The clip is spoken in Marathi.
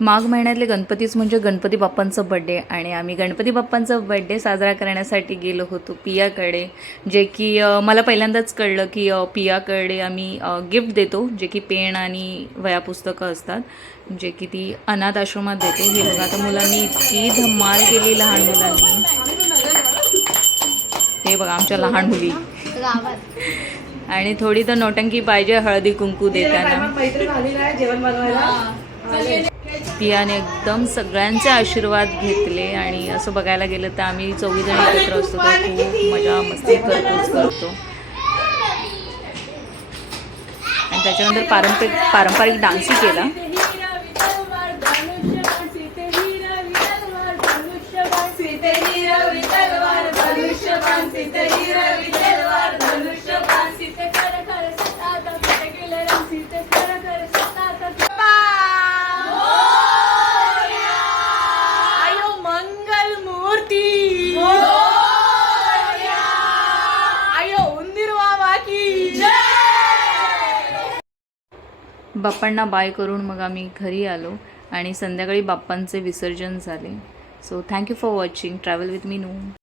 माघ महिन्यातले गणपतीच म्हणजे गणपती बाप्पांचा बड्डे आणि आम्ही गणपती बाप्पांचा बड्डे साजरा करण्यासाठी गेलो होतो पियाकडे. जे की मला पहिल्यांदाच कळलं की पियाकडे आम्ही गिफ्ट देतो, जे की पेन आणि वह्या पुस्तकं असतात, जे की ती अनाथ आश्रमात देते. हे बघा आता मुलांनी इतकी धमाल केली, लहान मुलांनी. हे बघा आमच्या लहान मुली. आणि थोडी तर नौटंकी पाहिजे हळदी कुंकू देताना. पियाने एकदम सगळ्यांचे आशीर्वाद घेतले आणि असं बघायला गेलं तर आम्ही चौघीजण एकत्र असतो तर खूप मजा मस्ती करतो. आणि त्याच्यानंतर पारंपरिक डान्सही केला. बाप्पांना बाय करून मग आम्ही घरी आलो आणि संध्याकाळी बाप्पांचे विसर्जन झाले. So thank you for watching travel with me नू.